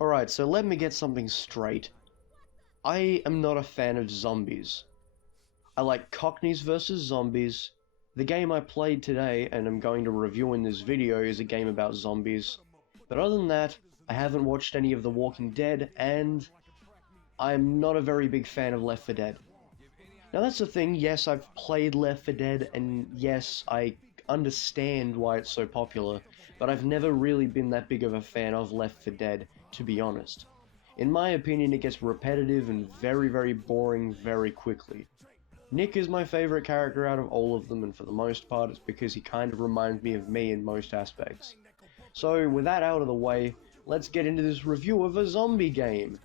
Alright, so let me get something straight. I am not a fan of zombies. I like Cockneys versus zombies. The game I played today, and I'm going to review in this video, is a game about zombies. But other than that, I haven't watched any of The Walking Dead, and I'm not a very big fan of Left 4 Dead. Now that's the thing, yes, I've played Left 4 Dead, and yes, I understand why it's so popular, but I've never really been that big of a fan of Left 4 Dead, to be honest. In my opinion, it gets repetitive and very, very boring very quickly. Nick is my favorite character out of all of them, and for the most part it's because he kind of reminds me of me in most aspects. So with that out of the way, let's get into this review of a zombie game.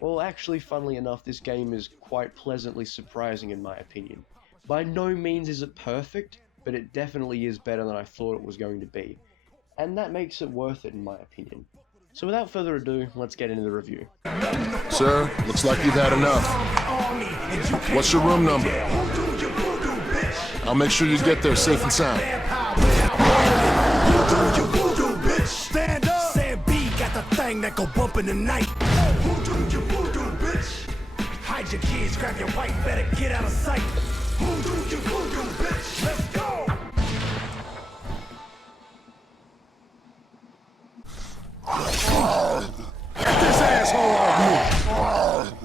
Well, actually, funnily enough, this game is quite pleasantly surprising in my opinion. By no means is it perfect, but it definitely is better than I thought it was going to be. And that makes it worth it in my opinion. So without further ado, let's get into the review. Sir, looks like you've had enough. What's your room number? I'll make sure you get there safe and sound. Stand up! Sam B got the thing that go bump in the night. Hide your kids, grab your wife, better get out of sight. Let's go! Get this asshole off me!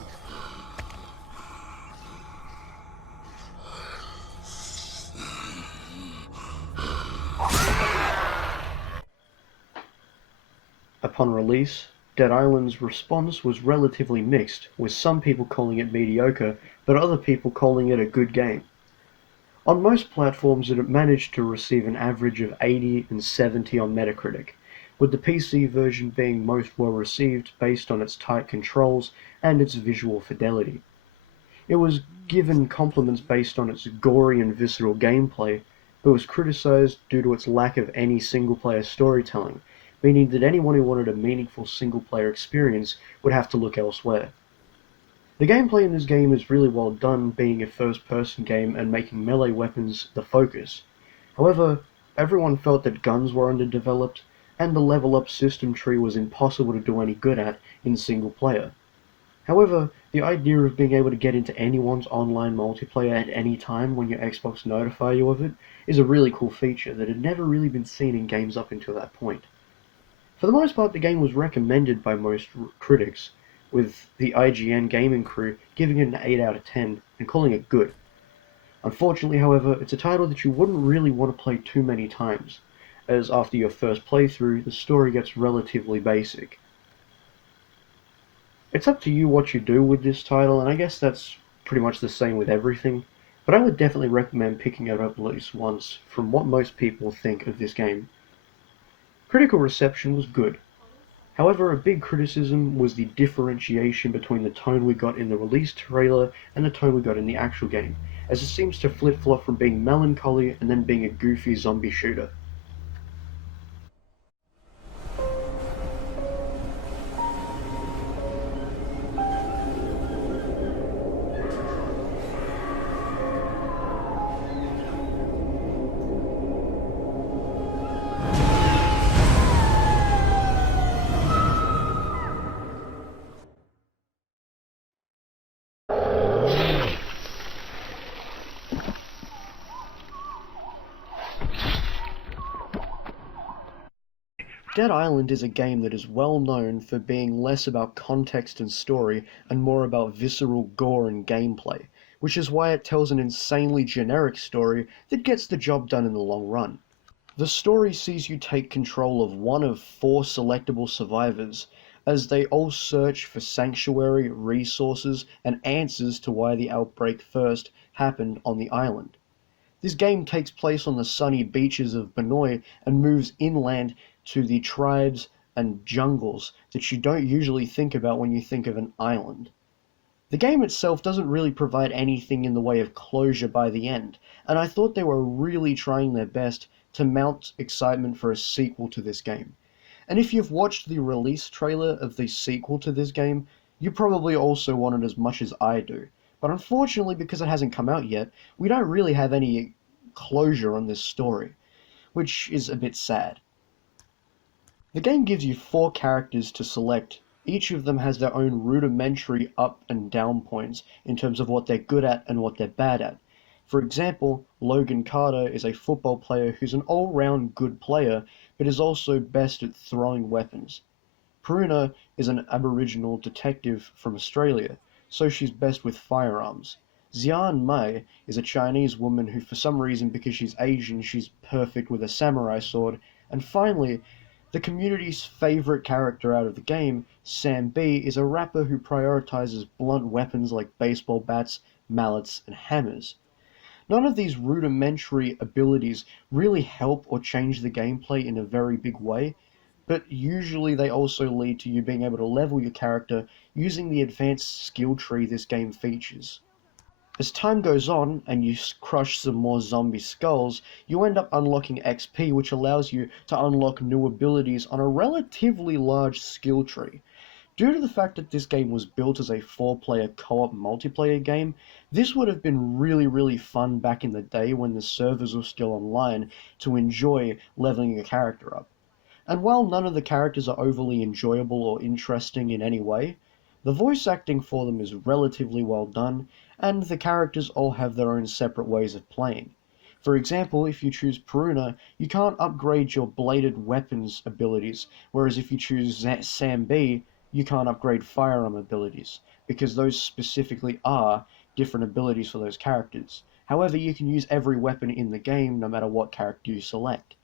Upon release, Dead Island's response was relatively mixed, with some people calling it mediocre, but other people calling it a good game. On most platforms it managed to receive an average of 80 and 70 on Metacritic, with the PC version being most well received based on its tight controls and its visual fidelity. It was given compliments based on its gory and visceral gameplay, but was criticized due to its lack of any single-player storytelling, meaning that anyone who wanted a meaningful single-player experience would have to look elsewhere. The gameplay in this game is really well done, being a first-person game and making melee weapons the focus. However, everyone felt that guns were underdeveloped, and the level-up system tree was impossible to do any good at in single-player. However, the idea of being able to get into anyone's online multiplayer at any time when your Xbox notify you of it is a really cool feature that had never really been seen in games up until that point. For the most part, the game was recommended by most critics, with the IGN gaming crew giving it an 8 out of 10 and calling it good. Unfortunately, however, it's a title that you wouldn't really want to play too many times, as after your first playthrough, the story gets relatively basic. It's up to you what you do with this title, and I guess that's pretty much the same with everything, but I would definitely recommend picking it up at least once from what most people think of this game. Critical reception was good. However, a big criticism was the differentiation between the tone we got in the release trailer and the tone we got in the actual game, as it seems to flip-flop from being melancholy and then being a goofy zombie shooter. Dead Island is a game that is well known for being less about context and story and more about visceral gore and gameplay, which is why it tells an insanely generic story that gets the job done in the long run. The story sees you take control of one of 4 selectable survivors, as they all search for sanctuary, resources, and answers to why the outbreak first happened on the island. This game takes place on the sunny beaches of Benoi and moves inland to the tribes and jungles that you don't usually think about when you think of an island. The game itself doesn't really provide anything in the way of closure by the end, and I thought they were really trying their best to mount excitement for a sequel to this game. And if you've watched the release trailer of the sequel to this game, you probably also want it as much as I do. But unfortunately, because it hasn't come out yet, we don't really have any closure on this story, which is a bit sad. The game gives you 4 characters to select. Each of them has their own rudimentary up and down points in terms of what they're good at and what they're bad at. For example, Logan Carter is a football player who's an all-round good player, but is also best at throwing weapons. Pruna is an Aboriginal detective from Australia, so she's best with firearms. Xian Mei is a Chinese woman who, for some reason, because she's Asian, she's perfect with a samurai sword. And finally, the community's favorite character out of the game, Sam B, is a rapper who prioritizes blunt weapons like baseball bats, mallets, and hammers. None of these rudimentary abilities really help or change the gameplay in a very big way, but usually they also lead to you being able to level your character using the advanced skill tree this game features. As time goes on and you crush some more zombie skulls, you end up unlocking XP, which allows you to unlock new abilities on a relatively large skill tree. Due to the fact that this game was built as a 4-player co-op multiplayer game, this would have been really fun back in the day when the servers were still online to enjoy leveling your character up. And while none of the characters are overly enjoyable or interesting in any way, the voice acting for them is relatively well done, and the characters all have their own separate ways of playing. For example, if you choose Peruna, you can't upgrade your bladed weapons abilities, whereas if you choose Sam B, you can't upgrade firearm abilities, because those specifically are different abilities for those characters. However, you can use every weapon in the game no matter what character you select.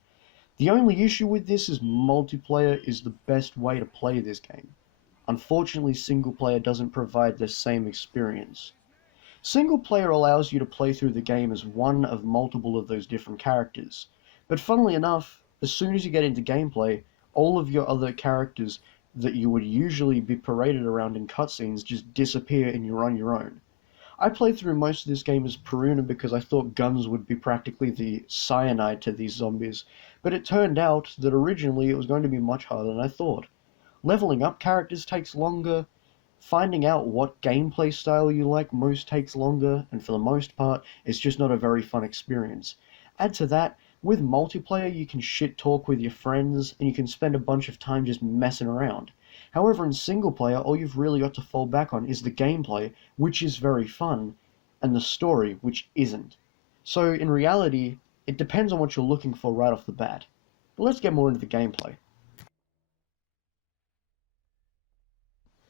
The only issue with this is multiplayer is the best way to play this game. Unfortunately, single player doesn't provide the same experience. Single player allows you to play through the game as one of multiple of those different characters. But funnily enough, as soon as you get into gameplay, all of your other characters that you would usually be paraded around in cutscenes just disappear and you're on your own. I played through most of this game as Peruna because I thought guns would be practically the cyanide to these zombies, but it turned out that originally it was going to be much harder than I thought. Leveling up characters takes longer, finding out what gameplay style you like most takes longer, and for the most part, it's just not a very fun experience. Add to that, with multiplayer you can shit talk with your friends, and you can spend a bunch of time just messing around. However, in single player, all you've really got to fall back on is the gameplay, which is very fun, and the story, which isn't. So, in reality, it depends on what you're looking for right off the bat. But let's get more into the gameplay.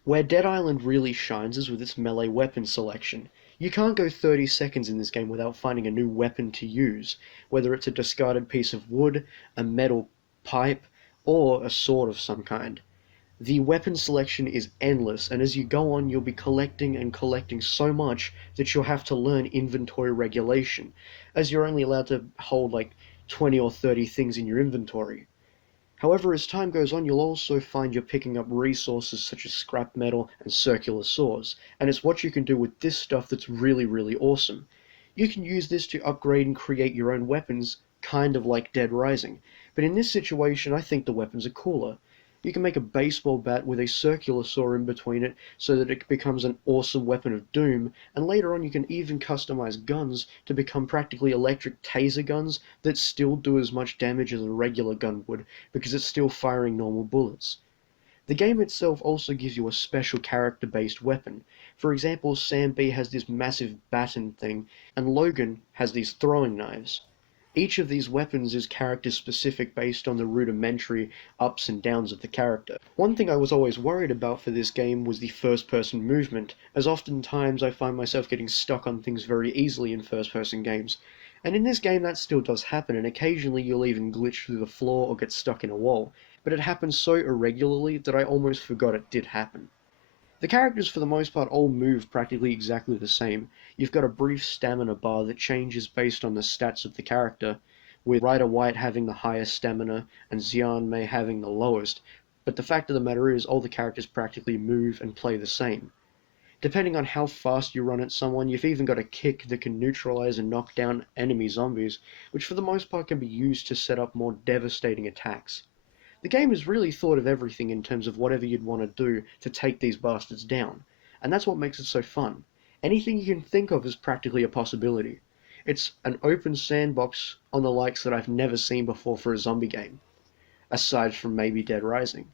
Where Dead Island really shines is with its melee weapon selection. You can't go 30 seconds in this game without finding a new weapon to use, whether it's a discarded piece of wood, a metal pipe, or a sword of some kind. The weapon selection is endless, and as you go on, you'll be collecting and collecting so much that you'll have to learn inventory regulation, as you're only allowed to hold like 20 or 30 things in your inventory. However, as time goes on, you'll also find you're picking up resources such as scrap metal and circular saws, and it's what you can do with this stuff that's really awesome. You can use this to upgrade and create your own weapons, kind of like Dead Rising, but in this situation I think the weapons are cooler. You can make a baseball bat with a circular saw in between it so that it becomes an awesome weapon of doom, and later on you can even customize guns to become practically electric taser guns that still do as much damage as a regular gun would, because it's still firing normal bullets. The game itself also gives you a special character-based weapon. For example, Sam B has this massive baton thing, and Logan has these throwing knives. Each of these weapons is character specific based on the rudimentary ups and downs of the character. One thing I was always worried about for this game was the first person movement, as oftentimes I find myself getting stuck on things very easily in first person games. And in this game that still does happen, and occasionally you'll even glitch through the floor or get stuck in a wall, but it happens so irregularly that I almost forgot it did happen. The characters for the most part all move practically exactly the same. You've got a brief stamina bar that changes based on the stats of the character, with Ryder White having the highest stamina and Xian Mei having the lowest, but the fact of the matter is all the characters practically move and play the same. Depending on how fast you run at someone, you've even got a kick that can neutralize and knock down enemy zombies, which for the most part can be used to set up more devastating attacks. The game has really thought of everything in terms of whatever you'd want to do to take these bastards down, and that's what makes it so fun. Anything you can think of is practically a possibility. It's an open sandbox on the likes that I've never seen before for a zombie game. aside from maybe Dead Rising.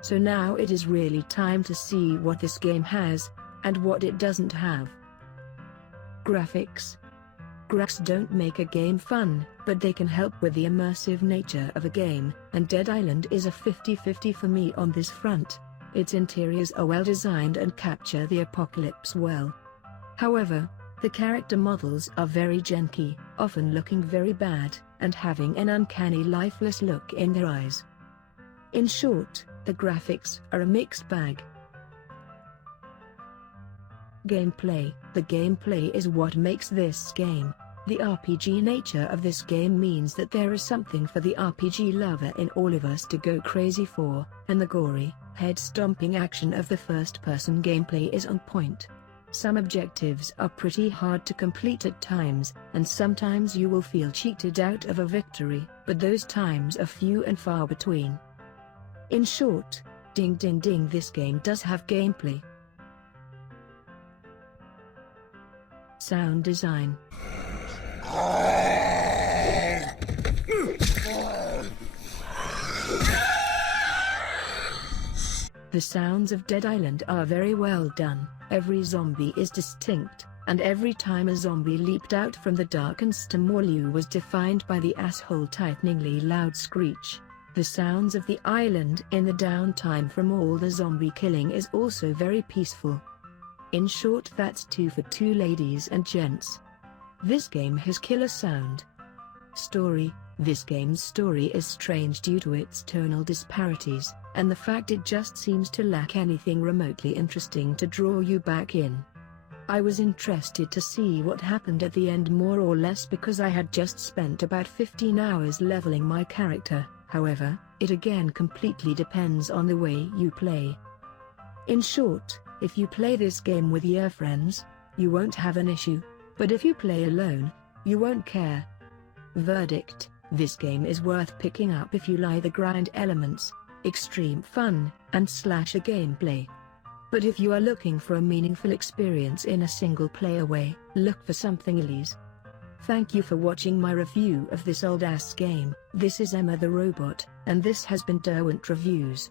So now it is really time to see what this game has, and what it doesn't have. Graphics. Graphics don't make a game fun, but they can help with the immersive nature of a game, and Dead Island is a 50-50 for me on this front. Its interiors are well designed and capture the apocalypse well. However, the character models are very janky, often looking very bad, and having an uncanny lifeless look in their eyes. In short, the graphics are a mixed bag. Gameplay. The gameplay is what makes this game. The RPG nature of this game means that there is something for the RPG lover in all of us to go crazy for, and the gory, head-stomping action of the first-person gameplay is on point. Some objectives are pretty hard to complete at times, and sometimes you will feel cheated out of a victory, but those times are few and far between. In short, ding ding ding, this game does have gameplay. Sound design. The sounds of Dead Island are very well done. Every zombie is distinct, and every time a zombie leaped out from the dark and Stamorlu was defined by the asshole-tighteningly loud screech. The sounds of the island in the downtime from all the zombie killing is also very peaceful. In short, that's 2 for 2, ladies and gents. This game has killer sound. Story. This game's story is strange due to its tonal disparities, and the fact it just seems to lack anything remotely interesting to draw you back in. I was interested to see what happened at the end more or less because I had just spent about 15 hours leveling my character. However, it again completely depends on the way you play. In short, if you play this game with your friends, you won't have an issue, but if you play alone, you won't care. Verdict: this game is worth picking up if you like the grind elements, extreme fun, and slasher gameplay. But if you are looking for a meaningful experience in a single-player way, look for something else. Thank you for watching my review of this old-ass game. This is Emma the Robot, and this has been Derwent Reviews.